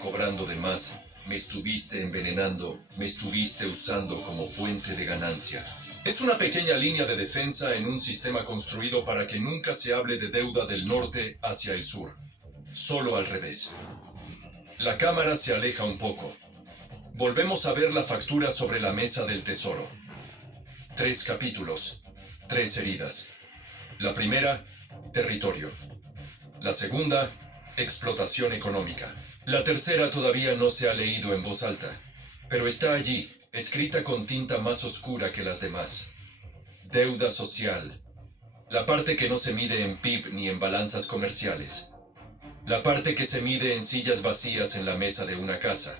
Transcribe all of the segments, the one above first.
cobrando de más, me estuviste envenenando, me estuviste usando como fuente de ganancia. Es una pequeña línea de defensa en un sistema construido para que nunca se hable de deuda del norte hacia el sur. Solo al revés. La cámara se aleja un poco. Volvemos a ver la factura sobre la mesa del tesoro. 3 capítulos, 3 heridas. La primera, territorio. La segunda, explotación económica. La tercera todavía no se ha leído en voz alta, pero está allí, escrita con tinta más oscura que las demás. Deuda social. La parte que no se mide en PIB ni en balanzas comerciales. La parte que se mide en sillas vacías en la mesa de una casa.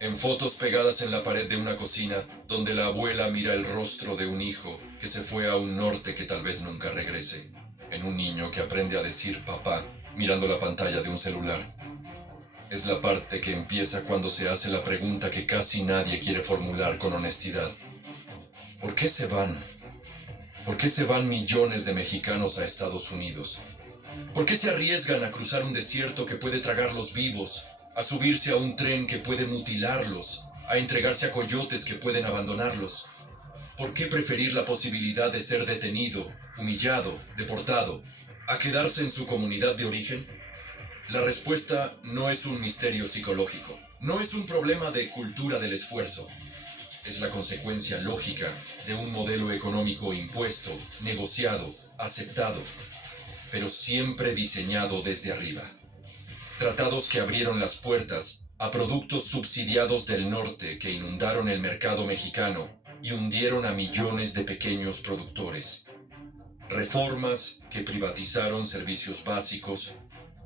En fotos pegadas en la pared de una cocina, donde la abuela mira el rostro de un hijo que se fue a un norte que tal vez nunca regrese. En un niño que aprende a decir papá, mirando la pantalla de un celular. Es la parte que empieza cuando se hace la pregunta que casi nadie quiere formular con honestidad. ¿Por qué se van? ¿Por qué se van millones de mexicanos a Estados Unidos? ¿Por qué se arriesgan a cruzar un desierto que puede tragarlos vivos? A subirse a un tren que puede mutilarlos, a entregarse a coyotes que pueden abandonarlos. ¿Por qué preferir la posibilidad de ser detenido, humillado, deportado, a quedarse en su comunidad de origen? La respuesta no es un misterio psicológico, no es un problema de cultura del esfuerzo. Es la consecuencia lógica de un modelo económico impuesto, negociado, aceptado, pero siempre diseñado desde arriba. Tratados que abrieron las puertas a productos subsidiados del norte que inundaron el mercado mexicano y hundieron a millones de pequeños productores. Reformas que privatizaron servicios básicos,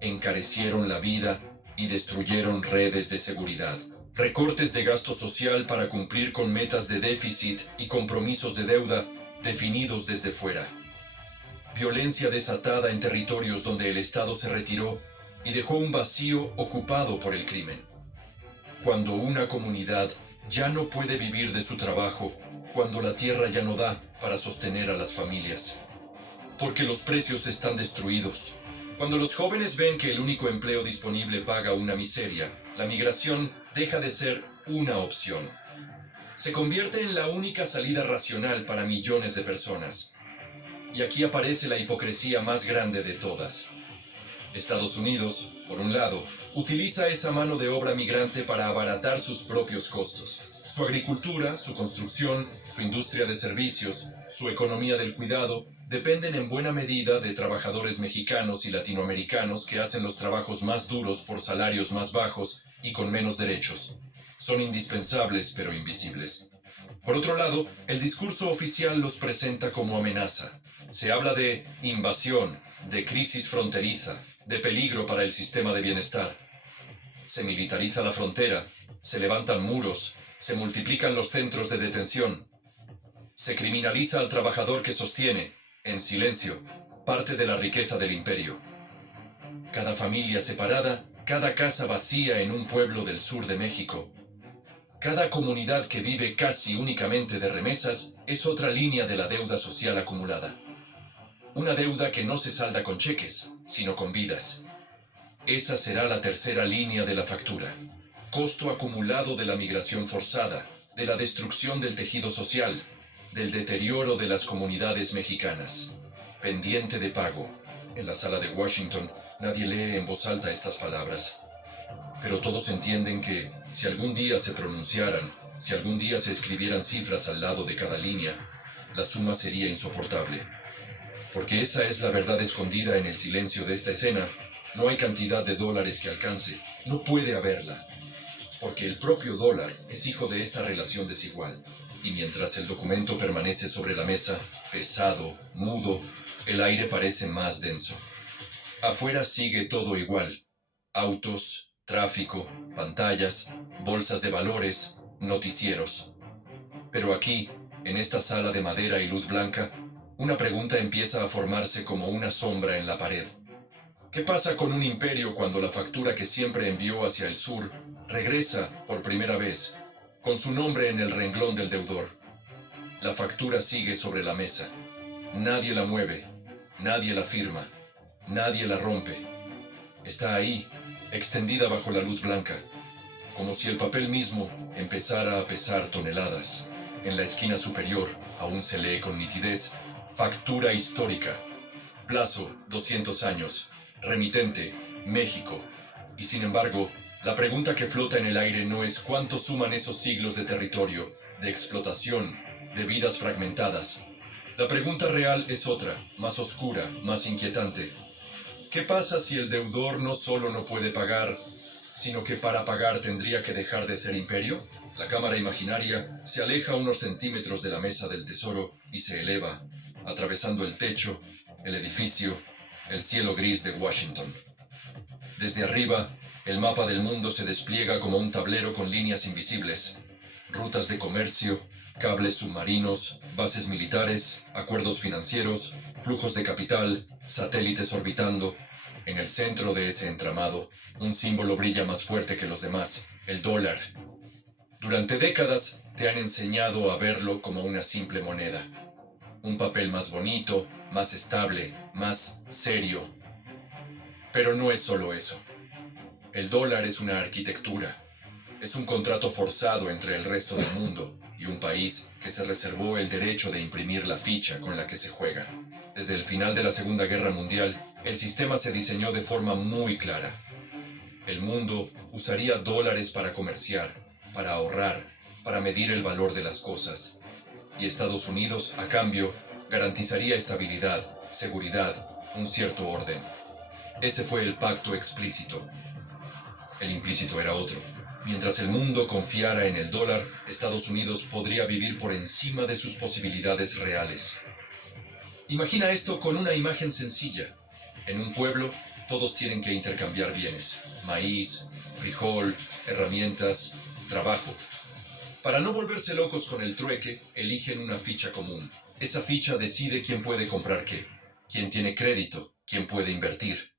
encarecieron la vida y destruyeron redes de seguridad. Recortes de gasto social para cumplir con metas de déficit y compromisos de deuda definidos desde fuera. Violencia desatada en territorios donde el Estado se retiró y dejó un vacío ocupado por el crimen. Cuando una comunidad ya no puede vivir de su trabajo, cuando la tierra ya no da para sostener a las familias. Porque los precios están destruidos. Cuando los jóvenes ven que el único empleo disponible paga una miseria, la migración deja de ser una opción. Se convierte en la única salida racional para millones de personas. Y aquí aparece la hipocresía más grande de todas. Estados Unidos, por un lado, utiliza esa mano de obra migrante para abaratar sus propios costos. Su agricultura, su construcción, su industria de servicios, su economía del cuidado, dependen en buena medida de trabajadores mexicanos y latinoamericanos que hacen los trabajos más duros por salarios más bajos y con menos derechos. Son indispensables pero invisibles. Por otro lado, el discurso oficial los presenta como amenaza. Se habla de invasión, de crisis fronteriza, de peligro para el sistema de bienestar. Se militariza la frontera, se levantan muros, se multiplican los centros de detención. Se criminaliza al trabajador que sostiene, en silencio, parte de la riqueza del imperio. Cada familia separada, cada casa vacía en un pueblo del sur de México. Cada comunidad que vive casi únicamente de remesas es otra línea de la deuda social acumulada. Una deuda que no se salda con cheques, sino con vidas. Esa será la tercera línea de la factura. Costo acumulado de la migración forzada, de la destrucción del tejido social, del deterioro de las comunidades mexicanas. Pendiente de pago. En la sala de Washington, nadie lee en voz alta estas palabras. Pero todos entienden que, si algún día se pronunciaran, si algún día se escribieran cifras al lado de cada línea, la suma sería insoportable. Porque esa es la verdad escondida en el silencio de esta escena. No hay cantidad de dólares que alcance. No puede haberla. Porque el propio dólar es hijo de esta relación desigual. Y mientras el documento permanece sobre la mesa, pesado, mudo, el aire parece más denso. Afuera sigue todo igual. Autos, tráfico, pantallas, bolsas de valores, noticieros. Pero aquí, en esta sala de madera y luz blanca, una pregunta empieza a formarse como una sombra en la pared. ¿Qué pasa con un imperio cuando la factura que siempre envió hacia el sur regresa, por primera vez, con su nombre en el renglón del deudor? La factura sigue sobre la mesa. Nadie la mueve, nadie la firma, nadie la rompe. Está ahí, extendida bajo la luz blanca, como si el papel mismo empezara a pesar toneladas. En la esquina superior aún se lee con nitidez: factura histórica. Plazo, 200 años. Remitente, México. Y sin embargo, la pregunta que flota en el aire no es cuánto suman esos siglos de territorio, de explotación, de vidas fragmentadas. La pregunta real es otra, más oscura, más inquietante. ¿Qué pasa si el deudor no solo no puede pagar, sino que para pagar tendría que dejar de ser imperio? La cámara imaginaria se aleja unos centímetros de la mesa del tesoro y se eleva, atravesando el techo, el edificio, el cielo gris de Washington. Desde arriba, el mapa del mundo se despliega como un tablero con líneas invisibles, rutas de comercio, cables submarinos, bases militares, acuerdos financieros, flujos de capital, satélites orbitando. En el centro de ese entramado, un símbolo brilla más fuerte que los demás: el dólar. Durante décadas te han enseñado a verlo como una simple moneda, un papel más bonito, más estable, más serio. Pero no es solo eso. El dólar es una arquitectura. Es un contrato forzado entre el resto del mundo y un país que se reservó el derecho de imprimir la ficha con la que se juega. Desde el final de la Segunda Guerra Mundial, el sistema se diseñó de forma muy clara. El mundo usaría dólares para comerciar, para ahorrar, para medir el valor de las cosas. Y Estados Unidos, a cambio, garantizaría estabilidad, seguridad, un cierto orden. Ese fue el pacto explícito. El implícito era otro. Mientras el mundo confiara en el dólar, Estados Unidos podría vivir por encima de sus posibilidades reales. Imagina esto con una imagen sencilla. En un pueblo, todos tienen que intercambiar bienes: maíz, frijol, herramientas, trabajo. Para no volverse locos con el trueque, eligen una ficha común. Esa ficha decide quién puede comprar qué, quién tiene crédito, quién puede invertir.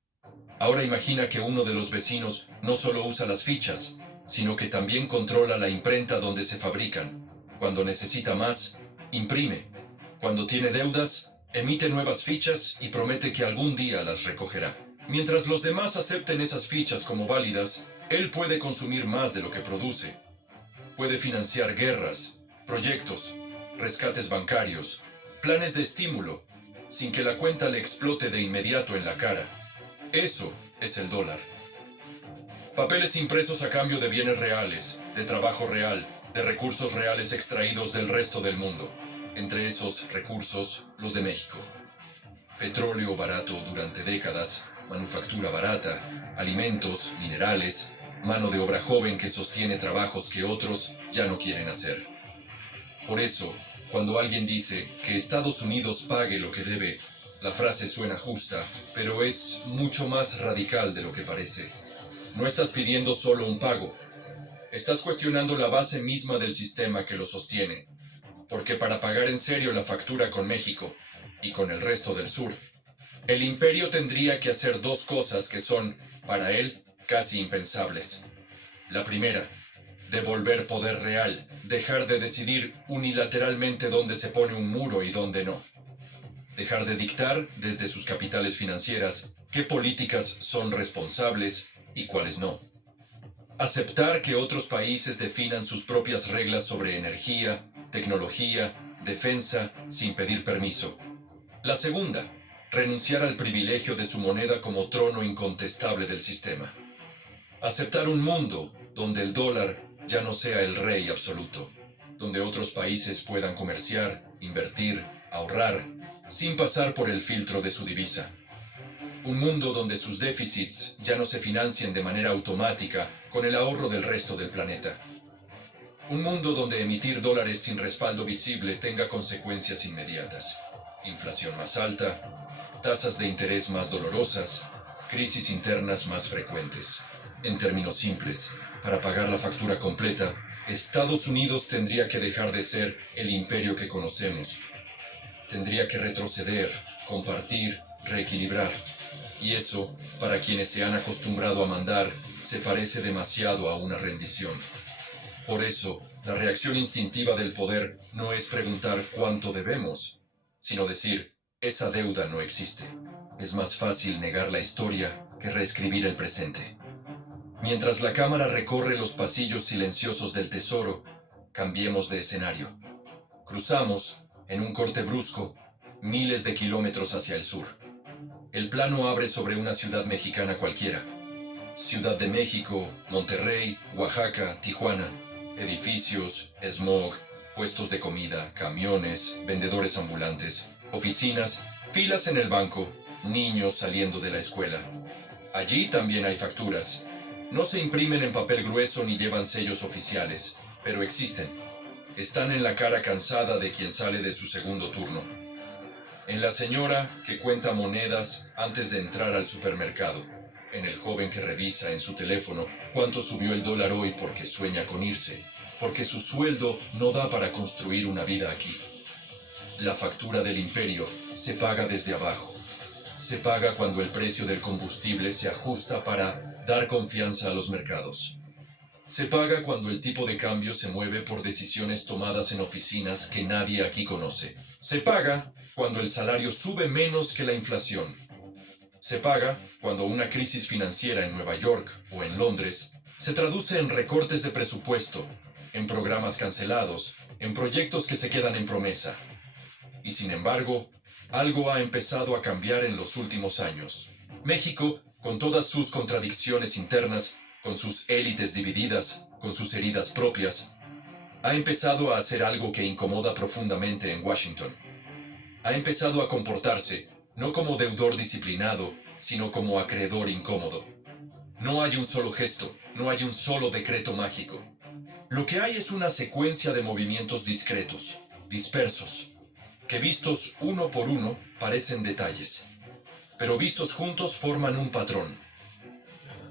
Ahora imagina que uno de los vecinos no solo usa las fichas, sino que también controla la imprenta donde se fabrican. Cuando necesita más, imprime. Cuando tiene deudas, emite nuevas fichas y promete que algún día las recogerá. Mientras los demás acepten esas fichas como válidas, él puede consumir más de lo que produce. Puede financiar guerras, proyectos, rescates bancarios, planes de estímulo, sin que la cuenta le explote de inmediato en la cara. Eso es el dólar. Papeles impresos a cambio de bienes reales, de trabajo real, de recursos reales extraídos del resto del mundo. Entre esos recursos, los de México. Petróleo barato durante décadas, manufactura barata, alimentos, minerales, mano de obra joven que sostiene trabajos que otros ya no quieren hacer. Por eso, cuando alguien dice que Estados Unidos pague lo que debe, la frase suena justa, pero es mucho más radical de lo que parece. No estás pidiendo solo un pago. Estás cuestionando la base misma del sistema que lo sostiene. Porque para pagar en serio la factura con México y con el resto del sur, el imperio tendría que hacer dos cosas que son, para él, casi impensables. La primera, devolver poder real, dejar de decidir unilateralmente dónde se pone un muro y dónde no. Dejar de dictar, desde sus capitales financieras, qué políticas son responsables y cuáles no. Aceptar que otros países definan sus propias reglas sobre energía, tecnología, defensa, sin pedir permiso. La segunda, renunciar al privilegio de su moneda como trono incontestable del sistema. Aceptar un mundo donde el dólar ya no sea el rey absoluto, donde otros países puedan comerciar, invertir, ahorrar, sin pasar por el filtro de su divisa. Un mundo donde sus déficits ya no se financien de manera automática con el ahorro del resto del planeta. Un mundo donde emitir dólares sin respaldo visible tenga consecuencias inmediatas. Inflación más alta, tasas de interés más dolorosas, crisis internas más frecuentes. En términos simples, para pagar la factura completa, Estados Unidos tendría que dejar de ser el imperio que conocemos. Tendría que retroceder, compartir, reequilibrar. Y eso, para quienes se han acostumbrado a mandar, se parece demasiado a una rendición. Por eso, la reacción instintiva del poder no es preguntar cuánto debemos, sino decir, esa deuda no existe. Es más fácil negar la historia que reescribir el presente. Mientras la cámara recorre los pasillos silenciosos del tesoro, cambiemos de escenario. Cruzamos, en un corte brusco, miles de kilómetros hacia el sur. El plano abre sobre una ciudad mexicana cualquiera. Ciudad de México, Monterrey, Oaxaca, Tijuana. Edificios, smog, puestos de comida, camiones, vendedores ambulantes, oficinas, filas en el banco, niños saliendo de la escuela. Allí también hay facturas. No se imprimen en papel grueso ni llevan sellos oficiales, pero existen. Están en la cara cansada de quien sale de su segundo turno. En la señora que cuenta monedas antes de entrar al supermercado. En el joven que revisa en su teléfono cuánto subió el dólar hoy porque sueña con irse, porque su sueldo no da para construir una vida aquí. La factura del imperio se paga desde abajo. Se paga cuando el precio del combustible se ajusta para dar confianza a los mercados. Se paga cuando el tipo de cambio se mueve por decisiones tomadas en oficinas que nadie aquí conoce. Se paga cuando el salario sube menos que la inflación. Se paga cuando una crisis financiera en Nueva York o en Londres se traduce en recortes de presupuesto, en programas cancelados, en proyectos que se quedan en promesa. Y sin embargo, algo ha empezado a cambiar en los últimos años. México, con todas sus contradicciones internas, con sus élites divididas, con sus heridas propias, ha empezado a hacer algo que incomoda profundamente en Washington. Ha empezado a comportarse, no como deudor disciplinado, sino como acreedor incómodo. No hay un solo gesto, no hay un solo decreto mágico. Lo que hay es una secuencia de movimientos discretos, dispersos, que vistos uno por uno parecen detalles, pero vistos juntos forman un patrón.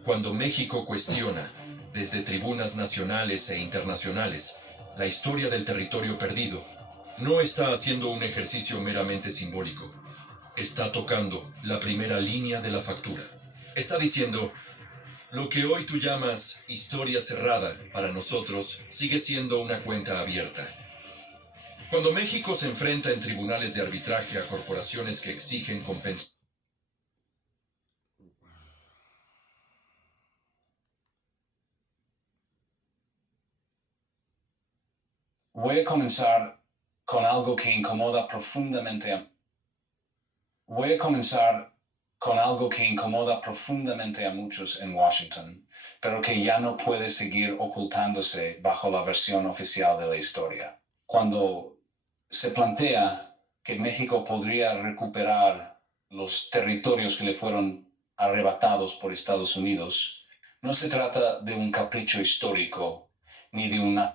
Cuando México cuestiona, desde tribunas nacionales e internacionales, la historia del territorio perdido, no está haciendo un ejercicio meramente simbólico. Está tocando la primera línea de la factura. Está diciendo, lo que hoy tú llamas historia cerrada, para nosotros sigue siendo una cuenta abierta. Cuando México se enfrenta en tribunales de arbitraje a corporaciones que exigen compensación. Voy a comenzar con algo que incomoda profundamente a... Voy a comenzar con algo que incomoda profundamente a muchos en Washington, pero que ya no puede seguir ocultándose bajo la versión oficial de la historia. Cuando se plantea que México podría recuperar los territorios que le fueron arrebatados por Estados Unidos, no se trata de un capricho histórico ni de una...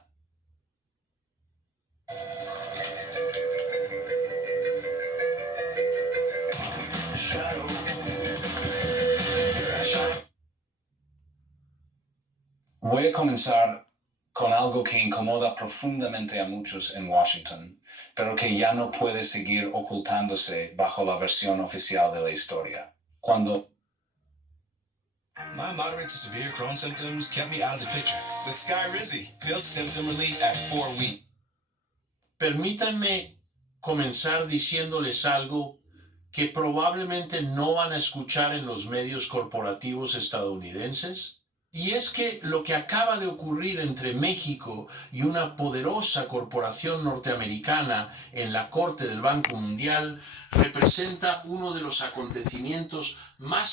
Voy a comenzar con algo que incomoda profundamente a muchos en Washington, pero que ya no puede seguir ocultándose bajo la versión oficial de la historia. Cuando My moderate to severe Crohn's symptoms kept me out of the picture. With Skyrizi, feel symptom relief at 4 weeks. Permítanme comenzar diciéndoles algo que probablemente no van a escuchar en los medios corporativos estadounidenses. Y es que lo que acaba de ocurrir entre México y una poderosa corporación norteamericana en la Corte del Banco Mundial representa uno de los acontecimientos más